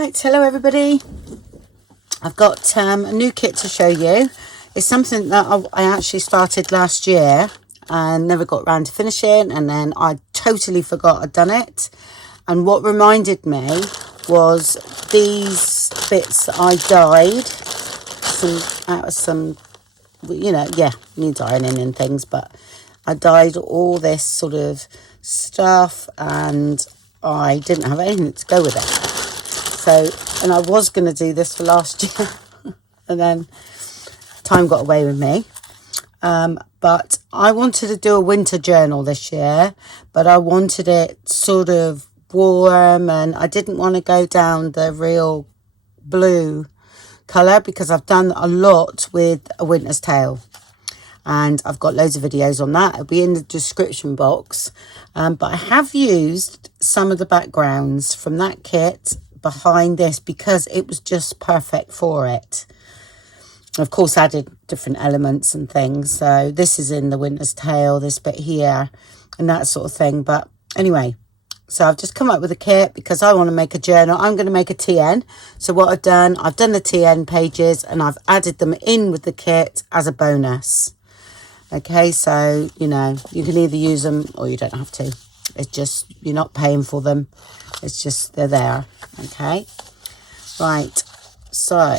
Right, hello everybody. I've got a new kit to show you. It's something that I actually started last year and never got around to finishing, and then I totally forgot I'd done it. And what reminded me was these bits that I dyed out of some, you know, yeah, needs ironing and things, but I dyed all this sort of stuff and I didn't have anything to go with it. So, and I was going to do this for last year and then time got away with me. But I wanted to do a winter journal this year, but I wanted it sort of warm and I didn't want to go down the real blue colour because I've done a lot with A Winter's Tale. And I've got loads of videos on that. It'll be in the description box. But I have used some of the backgrounds from that kit behind this because it was just perfect for it. Of course, added different elements and things. So this is in The Winter's Tale, this bit here, and that sort of thing. But anyway, so I've just come up with a kit because I want to make a journal. I'm going to make a TN. So what I've done the TN pages and I've added them in with the kit as a bonus. Okay, so, you know, you can either use them or you don't have to. It's just, you're not paying for them. It's just, they're there. Okay, right. So,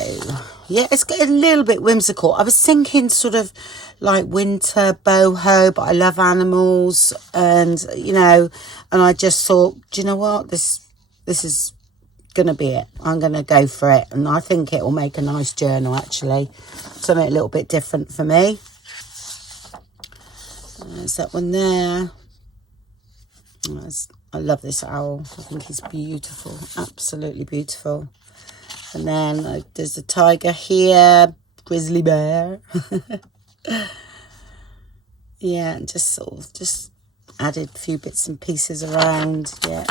yeah, it's getting a little bit whimsical. I was thinking sort of like winter boho, but I love animals. And, you know, and I just thought, do you know what? This is going to be it. I'm going to go for it. And I think it will make a nice journal, actually. Something a little bit different for me. There's that one there. I love this owl. I think he's beautiful. Absolutely beautiful. And then there's the tiger here. Grizzly bear. Yeah, and just sort of just added a few bits and pieces around. Yeah.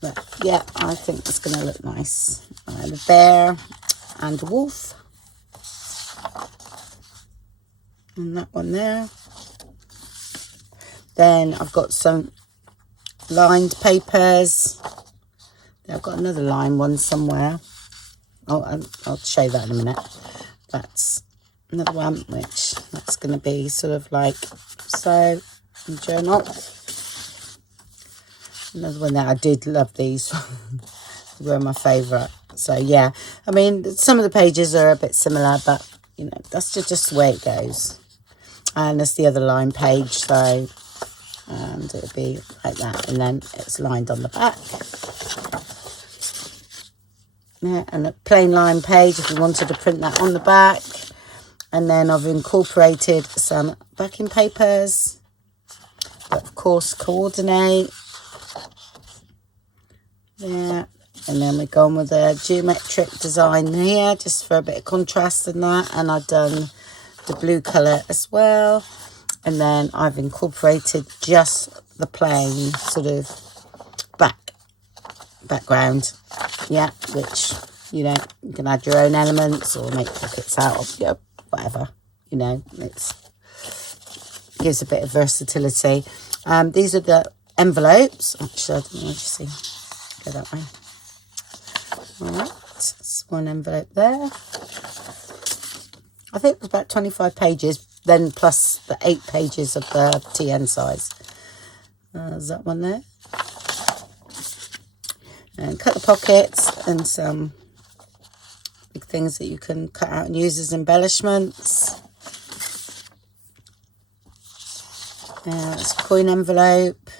But yeah, I think it's going to look nice. The bear and the wolf. And that one there. Then I've got some lined papers. I've got another lined one somewhere. Oh, I'll show you that in a minute. That's another one, which that's going to be sort of like so. Journal. Another one that I did love these. They were my favourite. So yeah, I mean, some of the pages are a bit similar, but you know, that's just the way it goes. And there's the other line page, so. And it'll be like that, and then it's lined on the back. Yeah, and a plain line page if you wanted to print that on the back. And then I've incorporated some backing papers that of course coordinate. Yeah, and then we're going with a geometric design here just for a bit of contrast in that. And I've done the blue colour as well. And then I've incorporated just the plain sort of background. Yeah, which, you know, you can add your own elements or make pockets out of, you know, whatever. You know, it gives a bit of versatility. These are the envelopes. Actually, I don't know if you see. Go that way. All right, that's one envelope there. I think it was about 25 pages. Then plus the 8 pages of the TN size. There's that one there. And cut the pockets and some big things that you can cut out and use as embellishments. It's a coin envelope.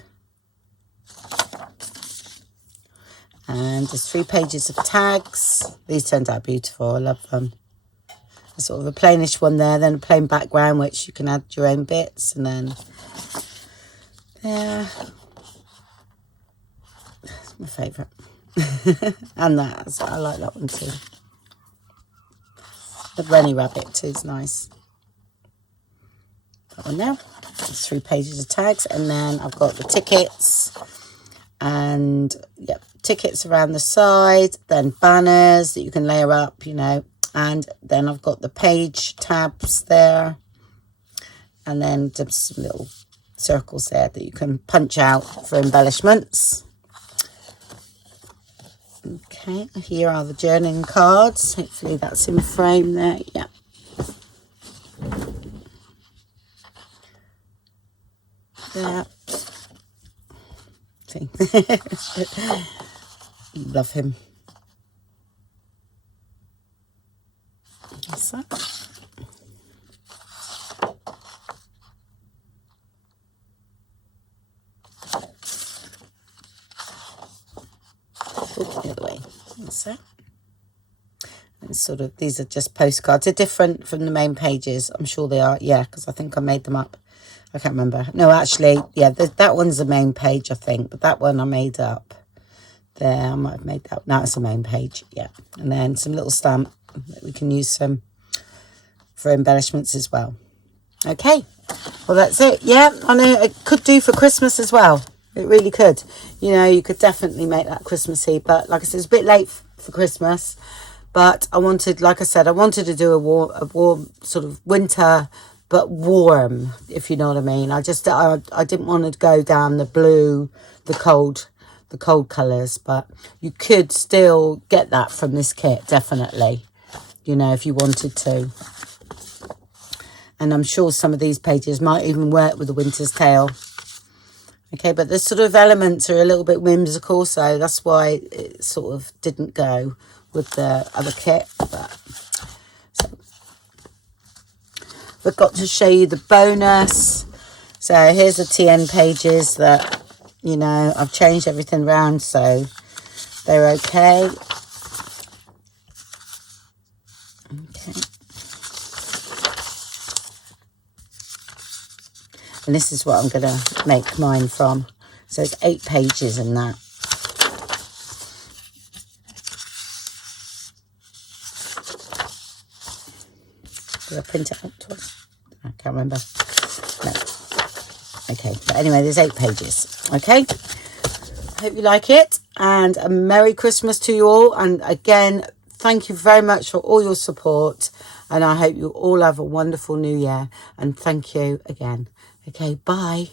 And there's 3 pages of tags. These turned out beautiful. I love them. Sort of a plainish one there, then a plain background which you can add your own bits, and then there. That's my favourite. And that, I like that one too. The Rennie Rabbit too is nice. That one there. There's 3 pages of tags, and then I've got the tickets, and yep, tickets around the side, then banners that you can layer up, you know. And then I've got the page tabs there. And then just some little circles there that you can punch out for embellishments. Okay, here are the journaling cards. Hopefully that's in frame there. Yeah. There. See. Love him. That's that. The other way. That's it. And sort of, these are just postcards. They're different from the main pages. I'm sure they are. Yeah, because I think I made them up. I can't remember. No, actually, yeah, that one's the main page, I think. But that one I made up. There, I might have made that. Now it's the main page. Yeah. And then some little stamp that we can use some for embellishments as well. Okay. Well, that's it. Yeah, I know it could do for Christmas as well. It really could. You know, you could definitely make that Christmassy. But like I said, it's a bit late for Christmas. But I wanted, like I said, I wanted to do a warm sort of winter, but warm, if you know what I mean. I didn't want to go down the blue, the cold colours. But you could still get that from this kit, definitely. You know, if you wanted to. And I'm sure some of these pages might even work with the Winter's Tale. Okay, but the sort of elements are a little bit whimsical, so that's why it sort of didn't go with the other kit. But so we've got to show you the bonus. So here's the TN pages that, you know, I've changed everything around, so they're okay. Okay. And this is what I'm going to make mine from. So it's 8 pages in that. Did I print it out twice? I can't remember. No. Okay, but anyway, there's 8 pages. Okay. Hope you like it. And a Merry Christmas to you all. And again, thank you very much for all your support. And I hope you all have a wonderful new year. And thank you again. Okay, bye.